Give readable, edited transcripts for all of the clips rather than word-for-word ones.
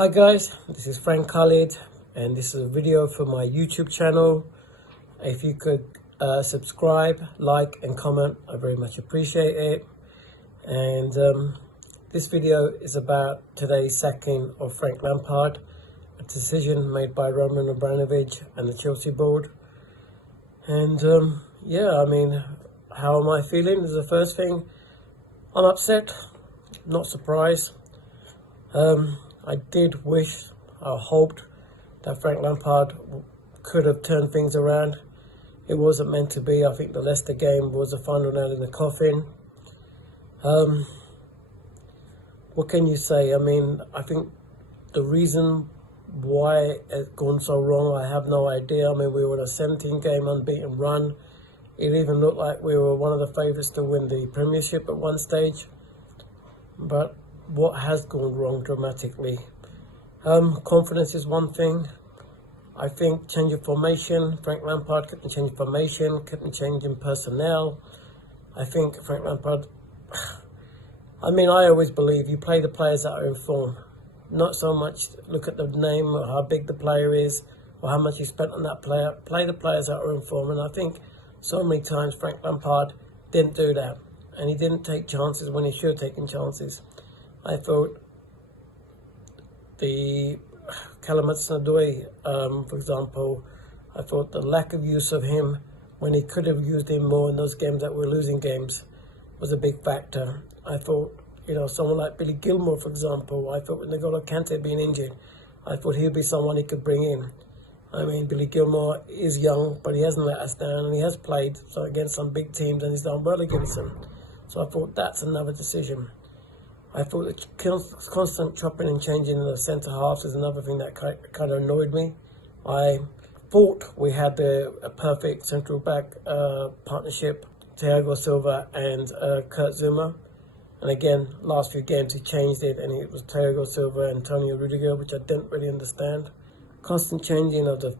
Hi guys, this is Khalid and this is a video for my YouTube channel. If you could subscribe, like and comment, I very much appreciate it. And this video is about today's sacking of Frank Lampard, a decision made by Roman Abramovich and the Chelsea board. And yeah, I mean, how am I feeling is the first thing. I'm upset, not surprised. I did wish, I hoped that Frank Lampard could have turned things around. It wasn't meant to be. I think the Leicester game was the final nail in the coffin. What can you say? I mean, I think the reason why it's gone so wrong, I have no idea. I mean, we were on a 17-game unbeaten run. It even looked like we were one of the favourites to win the Premiership at one stage. But what has gone wrong dramatically? Confidence is one thing. I think change of formation. Frank Lampard couldn't change formation, couldn't change in personnel. I think Frank Lampard, I mean, I always believe you play the players that are in form. Not so much look at the name or how big the player is or how much you spent on that player. Play the players that are in form. And I think so many times Frank Lampard didn't do that. And he didn't take chances when he should have taken chances. I thought the Khalid, for example, I thought the lack of use of him when he could have used him more in those games that were losing games was a big factor. I thought, you know, someone like Billy Gilmour, for example, I thought with N'Golo Kante being injured, I thought he would be someone he could bring in. I mean, Billy Gilmour is young, but he hasn't let us down, and he has played against some big teams, and he's done well against them. So I thought that's another decision. I thought the constant chopping and changing in the centre halves is another thing that kind of annoyed me. I thought we had a perfect central back partnership, Thiago Silva and Kurt Zouma. And again, last few games he changed it, and it was Thiago Silva and Antonio Rudiger, which I didn't really understand. Constant changing of the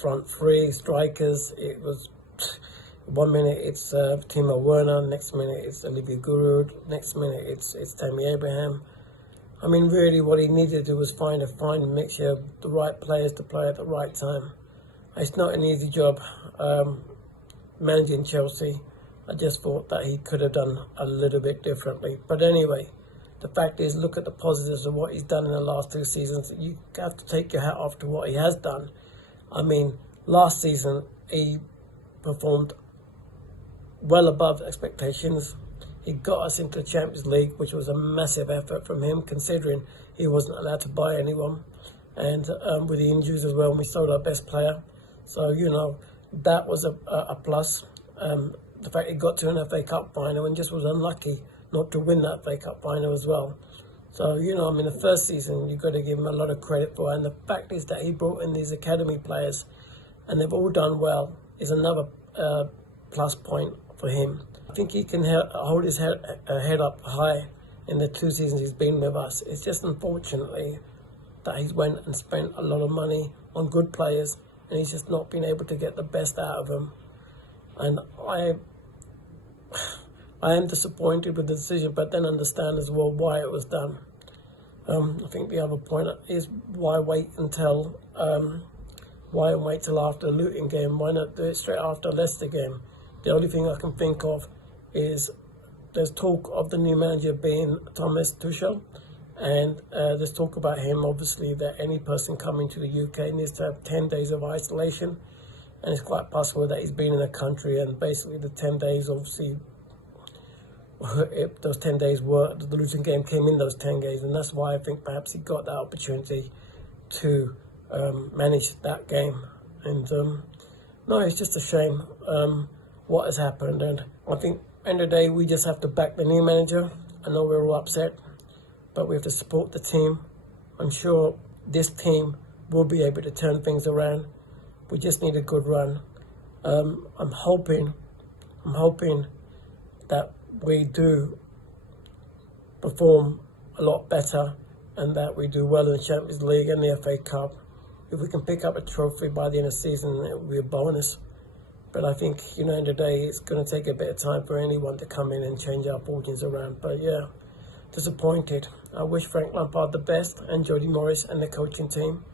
front three strikers. It was 1 minute it's Timo Werner, next minute it's Olivier Giroud, next minute it's Tammy Abraham. I mean, really what he needed to do was find a mixture of the right players to play at the right time. It's not an easy job managing Chelsea. I just thought that he could have done a little bit differently. But anyway, the fact is, look at the positives of what he's done in the last 2 seasons. You have to take your hat off to what he has done. I mean, last season he performed well above expectations. He got us into the Champions League, which was a massive effort from him, considering he wasn't allowed to buy anyone. And with the injuries as well, we sold our best player. So, you know, that was a plus. The fact he got to an FA Cup final and just was unlucky not to win that FA Cup final as well. So, you know, I mean, the first season, you've got to give him a lot of credit for. And the fact is that he brought in these academy players and they've all done well is another plus point for him. I think he can hold his head up high in the 2 seasons he's been with us. It's just unfortunately that he's went and spent a lot of money on good players and he's just not been able to get the best out of them. And I am disappointed with the decision, but then understand as well why it was done. I think the other point is why wait till after the Luton game? Why not do it straight after the Leicester game? The only thing I can think of is there's talk of the new manager being Thomas Tuchel, and there's talk about him, obviously, that any person coming to the UK needs to have 10 days of isolation, and it's quite possible that he's been in the country, and basically the 10 days, obviously, those 10 days were, the Luton game came in those 10 days, and that's why I think perhaps he got that opportunity to manage that game. And no, it's just a shame what has happened, and I think end of the day we just have to back the new manager. I know we're all upset, but we have to support the team. I'm sure this team will be able to turn things around. We just need a good run. I'm hoping that we do perform a lot better and that we do well in the Champions League and the FA Cup. If we can pick up a trophy by the end of the season, it will be a bonus. But I think, you know, in the day, it's going to take a bit of time for anyone to come in and change our fortunes around. But yeah, disappointed. I wish Frank Lampard the best, and Jody Morris and the coaching team.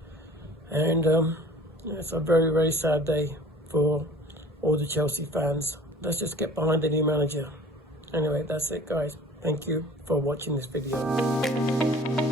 And it's a very, very sad day for all the Chelsea fans. Let's just get behind the new manager. Anyway, that's it, guys. Thank you for watching this video.